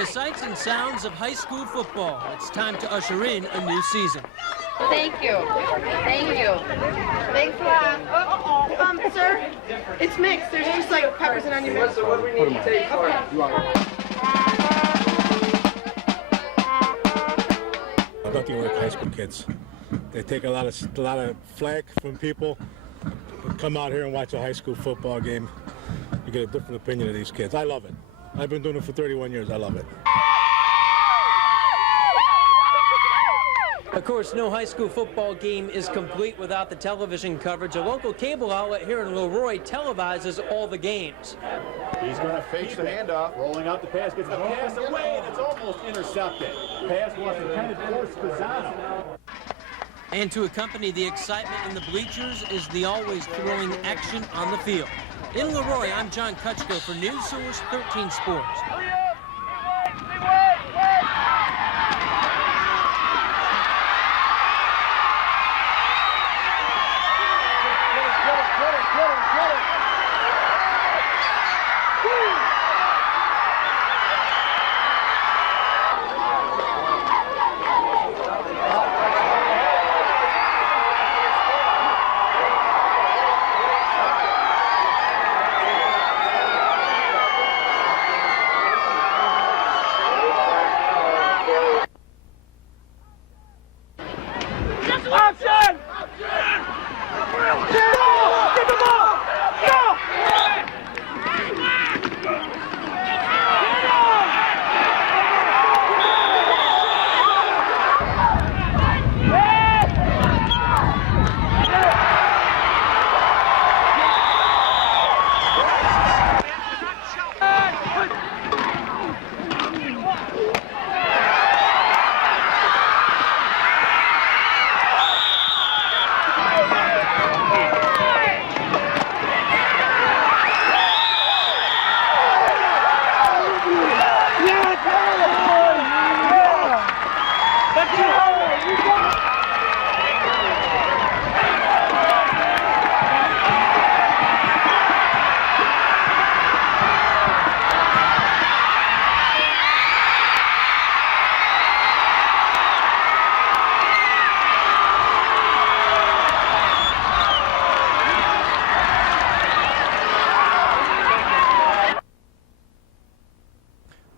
The sights and sounds of high school football. It's time to usher in a new season. Thank you. Thank you. Thanks a lot. Sir, it's mixed. There's just like peppers and onion mix. So what do we need to take for it? About the Newark high school kids. They take a lot of flack from people. Come out here and watch a high school football game. You get a different opinion of these kids. I love it. I've been doing it for 31 years. I love it. Of course, no high school football game is complete without the television coverage. A local cable outlet here in LeRoy televises all the games. He's going to fake the handoff. Rolling out the pass, gets the pass away. That's almost intercepted. Pass was intended for Savannah. And to accompany the excitement in the bleachers is the always thrilling action on the field. In LeRoy, I'm John Kutchko for News Source 13 Sports.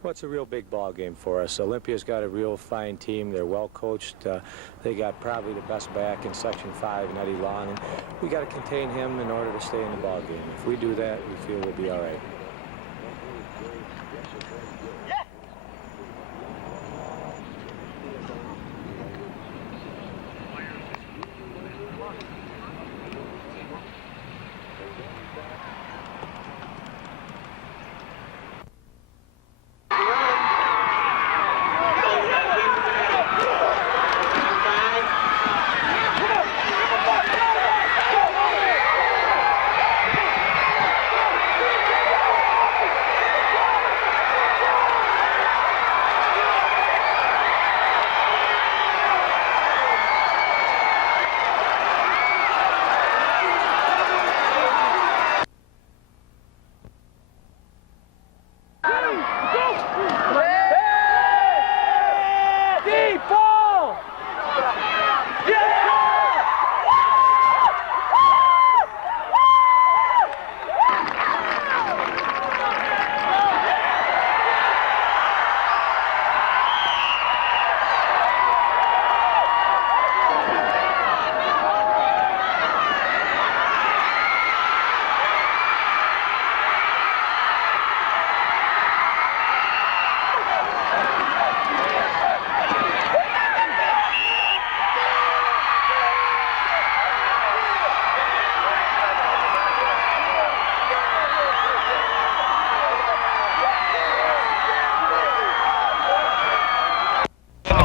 It's a real big ball game for us. Olympia's got a real fine team. They're well coached. They got probably the best back in Section 5 in Eddie Long. And we got to contain him in order to stay in the ball game. If we do that, we feel we'll be all right.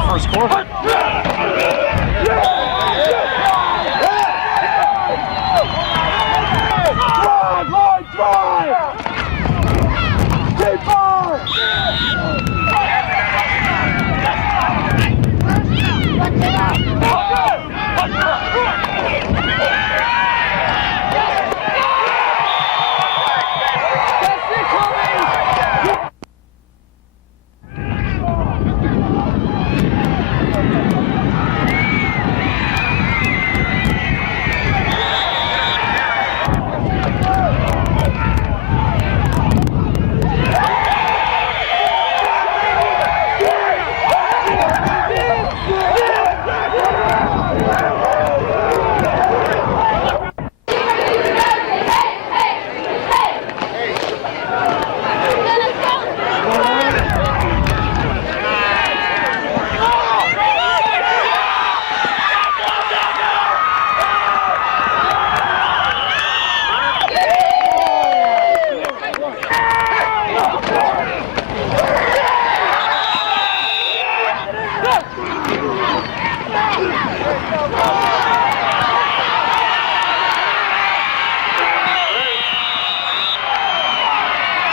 First quarter.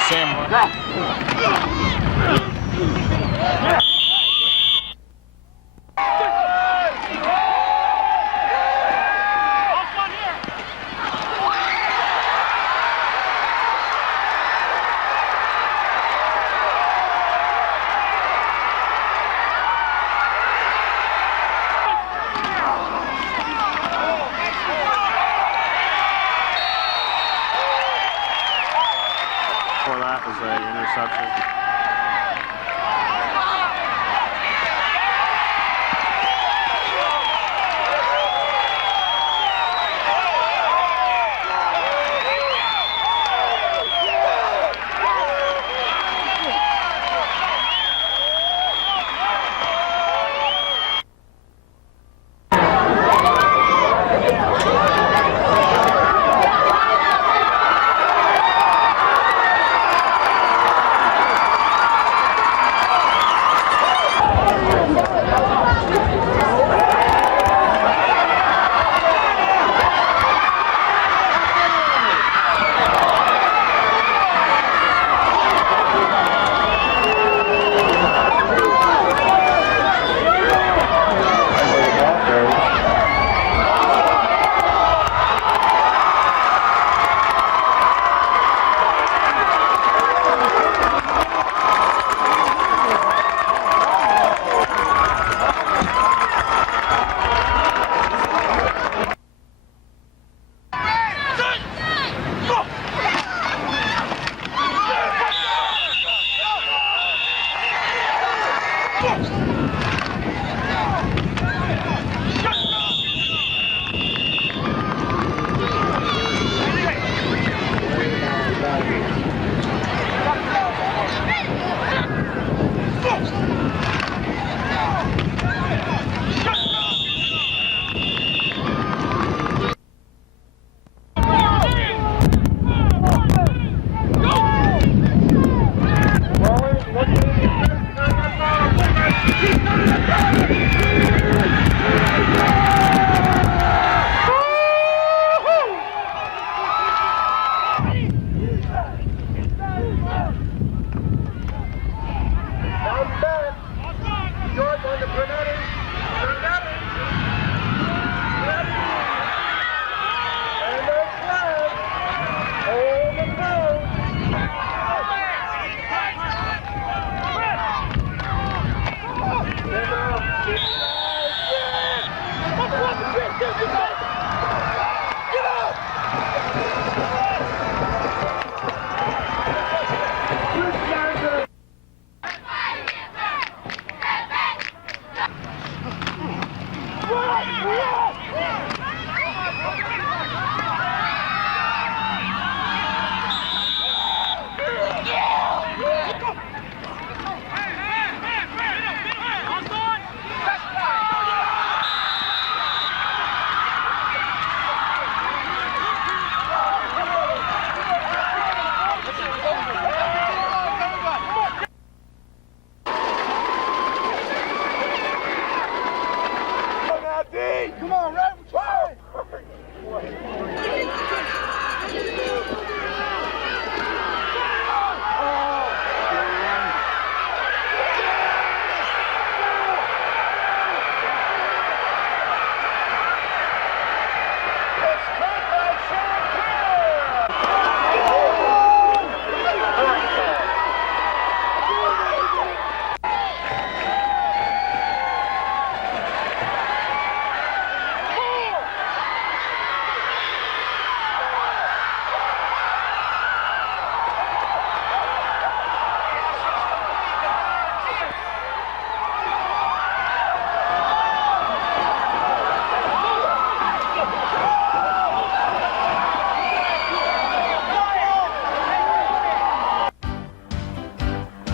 Same one. Before that was an interception.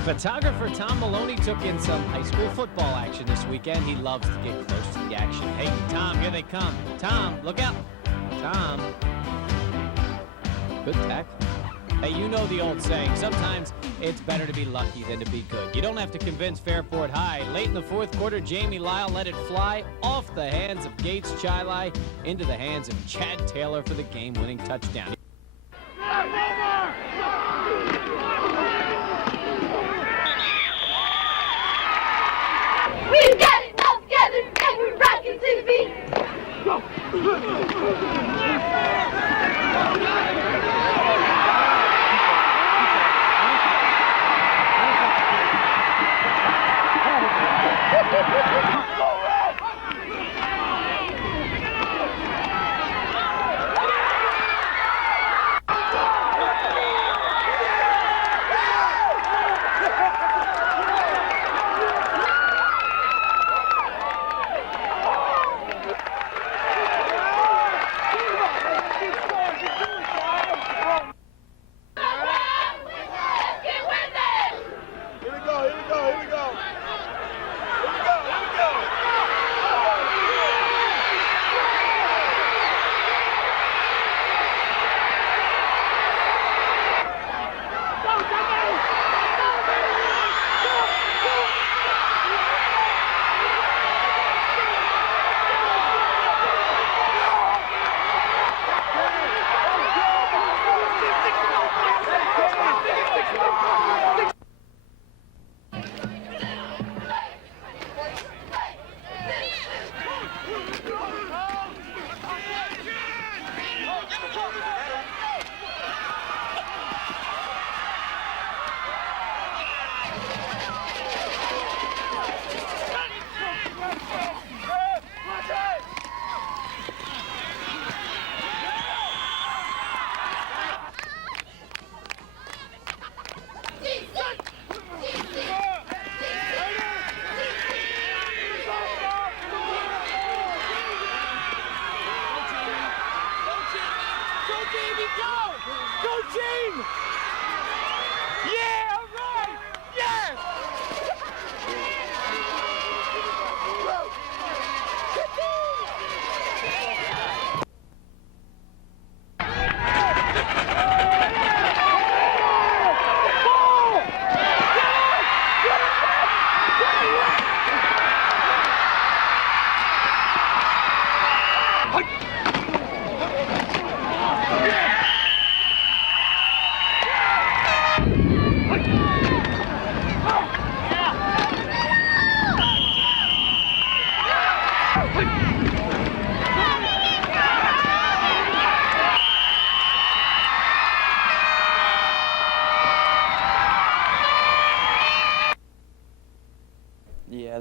Photographer Tom Maloney took in some high school football action this weekend. He loves to get close to the action. Hey, Tom, here they come. Tom, look out. Tom. Good tackle. Hey, you know the old saying, sometimes it's better to be lucky than to be good. You don't have to convince Fairport High. Late in the fourth quarter, Jamie Lyle let it fly off the hands of Gates Chilai into the hands of Chad Taylor for the game-winning touchdown.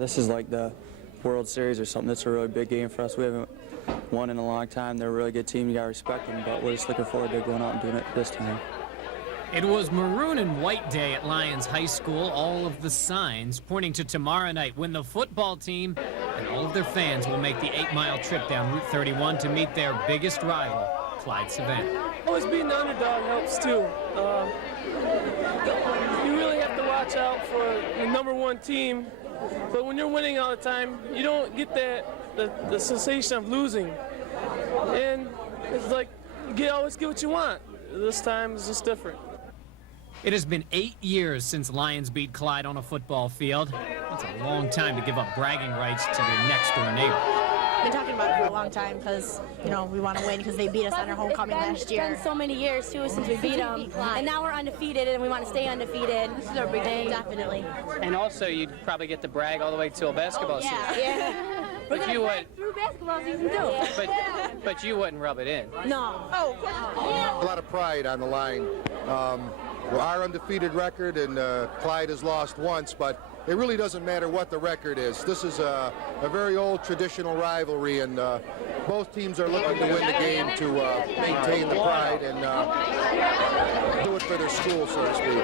this is like the World Series or something. That's a really big game for us. We haven't won in a long time. They're a really good team. You got to respect them, but we're just looking forward to going out and doing it this time. It was Maroon and White Day at Lyons High School. All of the signs pointing to tomorrow night when the football team and all of their fans will make the 8-mile trip down Route 31 to meet their biggest rival, Clyde-Savannah. Always being the underdog helps too. You really have to watch out for the #1 team, but when you're winning all the time, you don't get the sensation of losing. And it's like you always get what you want. This time it's just different. It has been 8 years since Lyons beat Clyde on a football field. That's a long time to give up bragging rights to your next-door neighbor. Been talking about it for a long time because, you know, we want to win because they beat us on our homecoming last year. It's been so many years, too, since we beat them. And now we're undefeated, and we want to stay undefeated. This is our big day. Definitely. And also, you'd probably get to brag all the way to a basketball season. Yeah. But you would. Through basketball season, too. But you wouldn't rub it in. No. Oh, of course not. A lot of pride on the line. Our undefeated record, and Clyde has lost once, but it really doesn't matter what the record is. This is a very old traditional rivalry, and both teams are looking to win the game to maintain the pride and do it for their school, so to speak.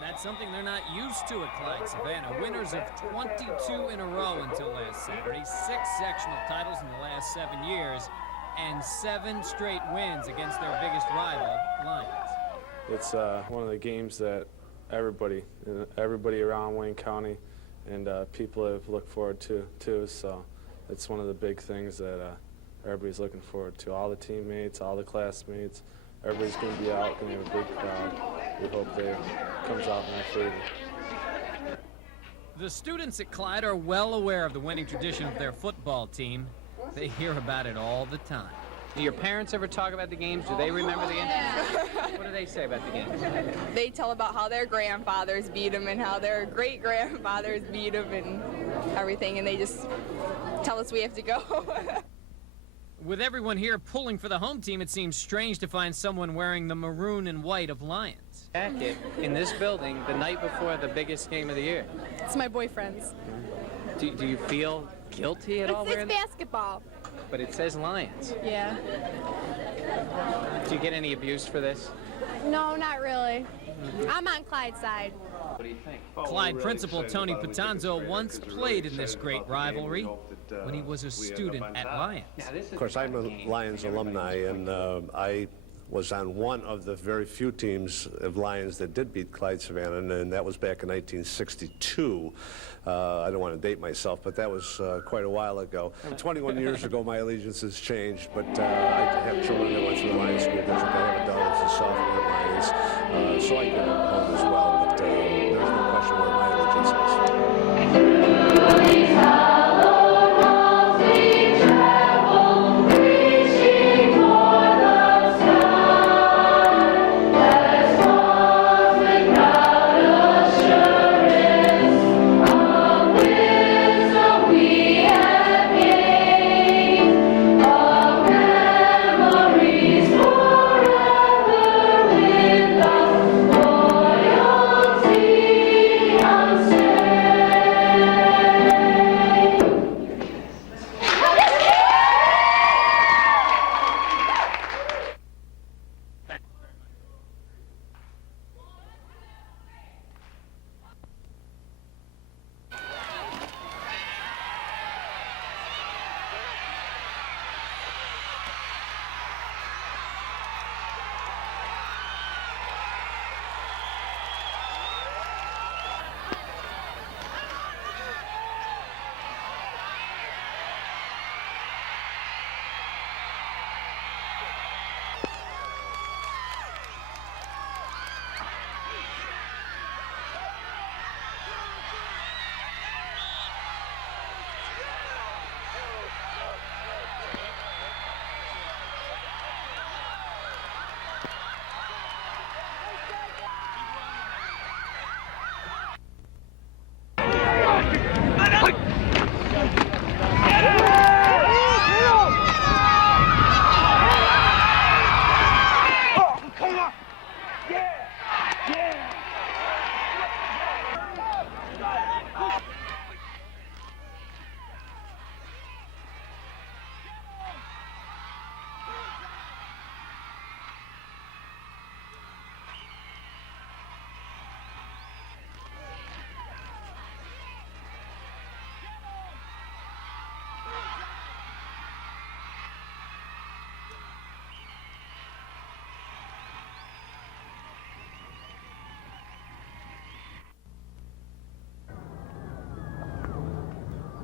That's something they're not used to at Clyde-Savannah. Winners of 22 in a row until last Saturday, 6 sectional titles in the last 7 years, and 7 straight wins against their biggest rival, Lyons. It's one of the games that everybody around Wayne County and people have looked forward to too. So it's one of the big things that everybody's looking forward to. All the teammates, all the classmates. Everybody's going to be out, going to have a big crowd. We hope they comes out in our favor. The students at Clyde are well aware of the winning tradition of their football team. They hear about it all the time. Do your parents ever talk about the games? Do they remember the games? What do they say about the games? They tell about how their grandfathers beat them and how their great-grandfathers beat them and everything, and they just tell us we have to go. With everyone here pulling for the home team, it seems strange to find someone wearing the maroon and white of Lyons. Jacket in this building the night before the biggest game of the year. It's my boyfriend's. Do you feel guilty at all? It's basketball. But it says Lyons. Yeah. Do you get any abuse for this? No, not really. I'm on Clyde's side. What do you think? Clyde principal Tony Patanzo once played in this great rivalry when he was a student at Lyons. Of course, I'm a Lyons alumni, and I was on one of the very few teams of Lyons that did beat Clyde-Savannah, and that was back in 1962. I don't want to date myself, but that was quite a while ago. 21 years ago, my allegiance has changed, but I have children that went through the Lyons School District. I have a daughter that's a sophomore at Lyons, so I go home as well, but there's no question where my allegiance is.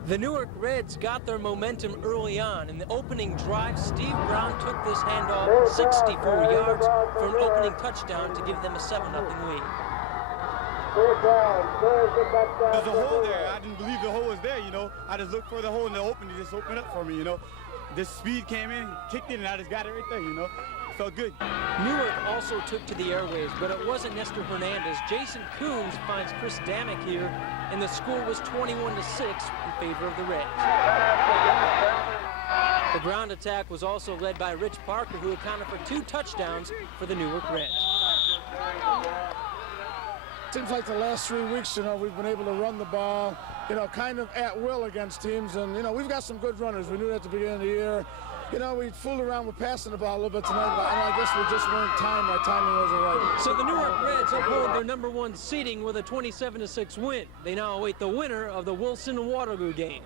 The Newark Reds got their momentum early on. In the opening drive, Steve Brown took this handoff 64 yards for an opening touchdown to give them a 7-0 lead. There's a hole there. I didn't believe the hole was there, you know. I just looked for the hole in the open. It just opened up for me, you know. This speed came in, kicked it, and I just got it right there, you know. Felt good. Newark also took to the airwaves, but it wasn't Nestor Hernandez. Jason Coombs finds Chris Damick here, and the score was 21-6 in favor of the Reds. The ground attack was also led by Rich Parker, who accounted for 2 touchdowns for the Newark Reds. Seems like the last 3 weeks, you know, we've been able to run the ball, you know, kind of at will against teams. And, you know, we've got some good runners. We knew that at the beginning of the year. You know, we fooled around with passing the ball a little bit tonight, but I guess we just weren't timed. Our timing wasn't right. So the Newark Reds uphold their #1 seeding with a 27-6 win. They now await the winner of the Wilson-Waterloo game.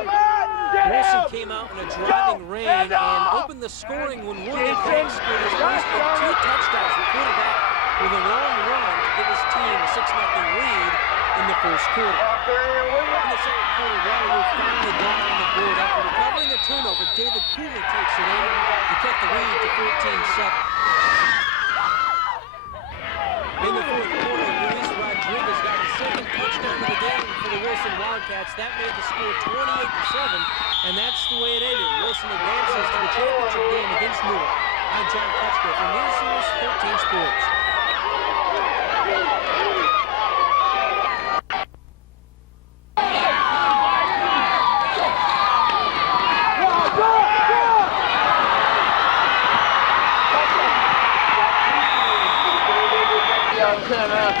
Wilson came out in a driving rain and opened the scoring when Woody Banks scored his first of 2 touchdowns for quarterback with a long run to give his team a 6-0 lead in the first quarter. In the second quarter, Waterloo finally got on the board after recovering a turnover. David Cooley takes it in to cut the lead to 14-7. In the fourth quarter, Luis Rodriguez got his second touchdown of the game for the Wilson Wildcats. That made the score 28-7, and that's the way it ended. Wilson advances to the championship game against Newark. I'm John Kutchko from News Source 13 Sports.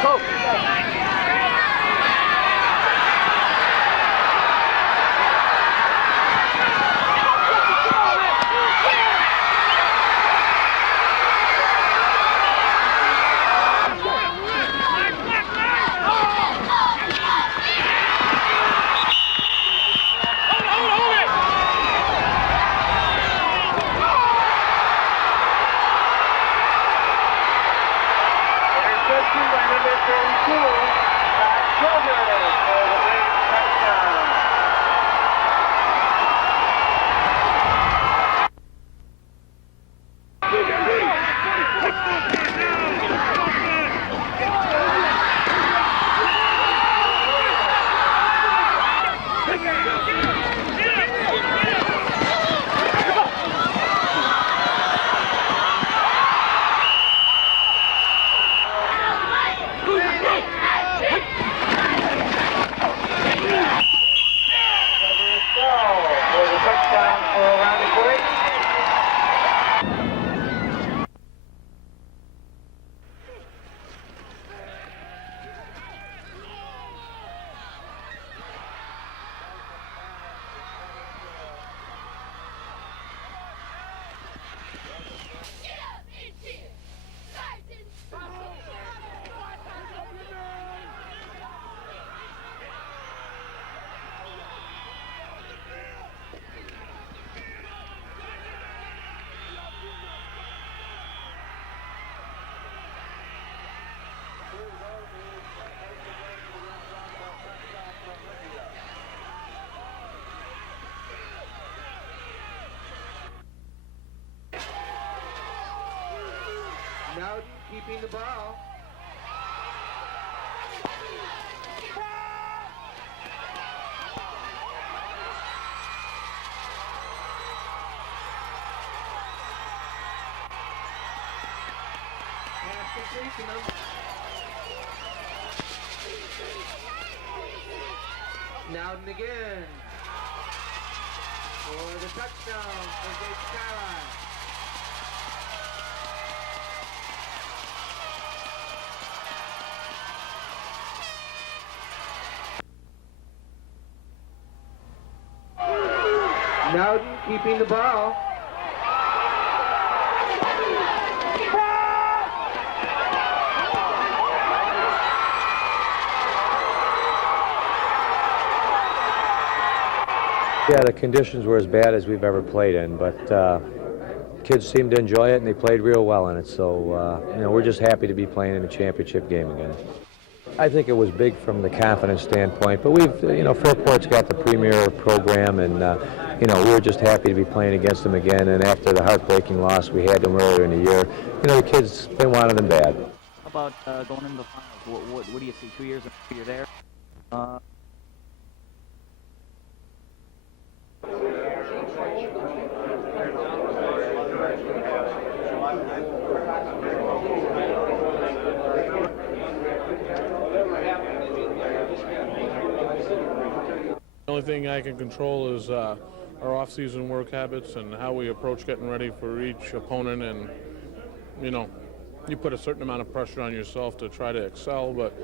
Coach. Now keeping the ball. Nowden again for the touchdown for Gates Skyline. Nowden keeping the ball. Yeah, the conditions were as bad as we've ever played in, but kids seemed to enjoy it, and they played real well in it. So, you know, we're just happy to be playing in a championship game again. I think it was big from the confidence standpoint, but we've, Fairport's got the premier program, and, we were just happy to be playing against them again, and after the heartbreaking loss we had them earlier in the year, the kids, they wanted them bad. How about going into the finals? What do you see, 2 years after you're there? The only thing I can control is our off-season work habits and how we approach getting ready for each opponent. And, you put a certain amount of pressure on yourself to try to excel, but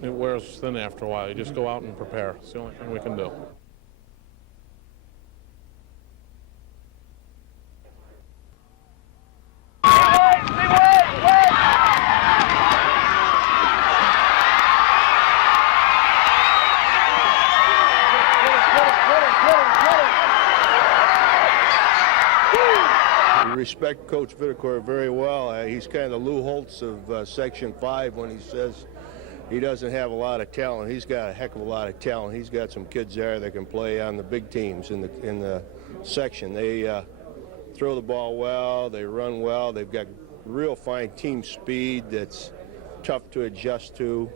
it wears thin after a while. You just go out and prepare. It's the only thing we can do. Respect Coach Vittecourt very well. He's kind of the Lou Holtz of Section 5 when he says he doesn't have a lot of talent. He's got a heck of a lot of talent. He's got some kids there that can play on the big teams in the section. They throw the ball well, they run well, they've got real fine team speed that's tough to adjust to.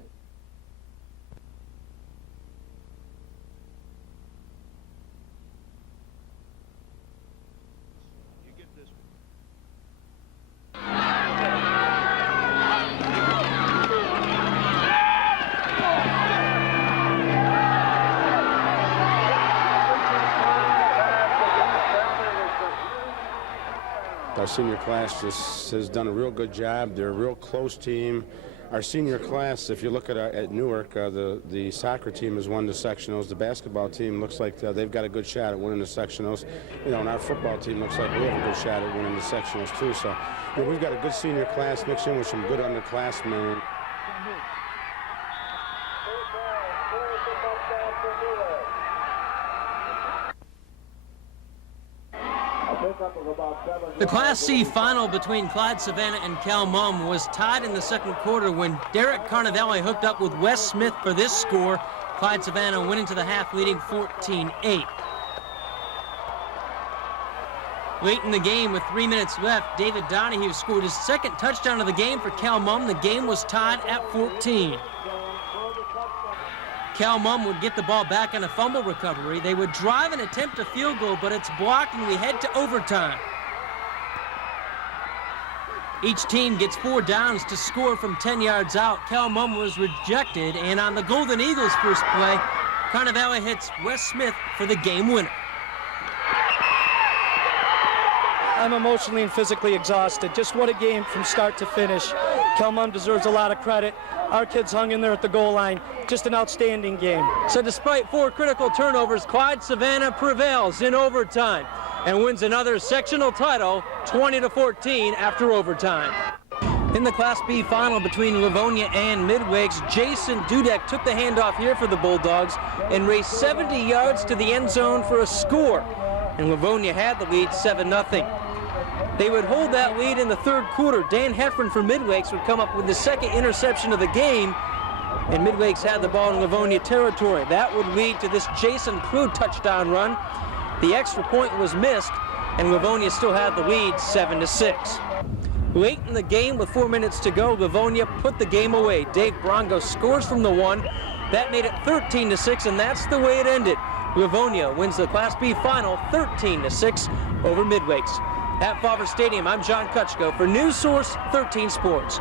Our senior class just has done a real good job. They're a real close team. Our senior class, if you look at Newark, the soccer team has won the sectionals. The basketball team looks like they've got a good shot at winning the sectionals. And our football team looks like we have a good shot at winning the sectionals too. So we've got a good senior class mixed in with some good underclassmen. The Class C final between Clyde-Savannah and Cal-Mum was tied in the second quarter when Derek Carnevale hooked up with Wes Smith for this score. Clyde-Savannah went into the half leading 14-8. Late in the game with 3 minutes left, David Donahue scored his second touchdown of the game for Cal-Mum. The game was tied at 14. Cal-Mum would get the ball back on a fumble recovery. They would drive and attempt a field goal, but it's blocked and we head to overtime. Each team gets 4 downs to score from 10 yards out. Cal-Mum was rejected, and on the Golden Eagles' first play, Carnevale hits Wes Smith for the game winner. I'm emotionally and physically exhausted. Just what a game from start to finish. Cal-Mum deserves a lot of credit. Our kids hung in there at the goal line. Just an outstanding game. So despite 4 critical turnovers, Clyde-Savannah prevails in overtime and wins another sectional title, 20-14 after overtime. In the Class B final between Livonia and Midlakes, Jason Dudek took the handoff here for the Bulldogs and raced 70 yards to the end zone for a score. And Livonia had the lead 7-0. They would hold that lead in the third quarter. Dan Heffron for Midlakes would come up with the second interception of the game, and Midlakes had the ball in Livonia territory. That would lead to this Jason Crew touchdown run. The extra point was missed, and Livonia still had the lead 7-6. Late in the game with 4 minutes to go, Livonia put the game away. Dave Brongo scores from the 1. That made it 13-6, and that's the way it ended. Livonia wins the Class B final 13-6 over Midlakes. At Favre Stadium, I'm John Kutchko for News Source 13 Sports.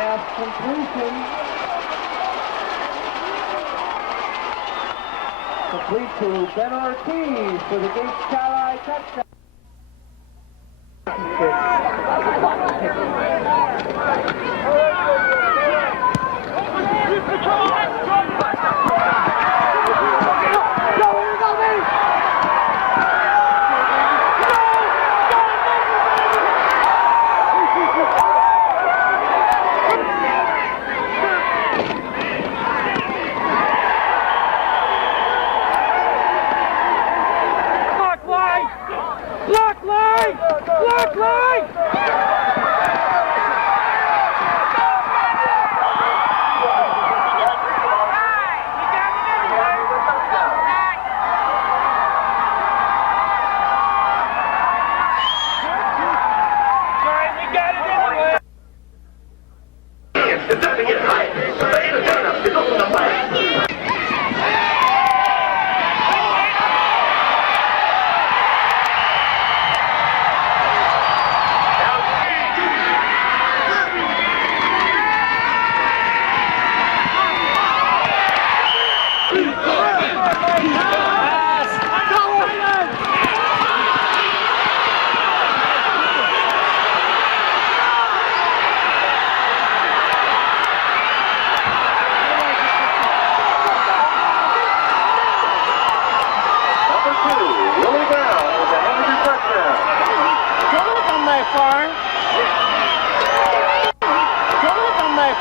pass completion. Complete to Ben Ortiz for the Gates Chi-Li touchdown.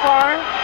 Far.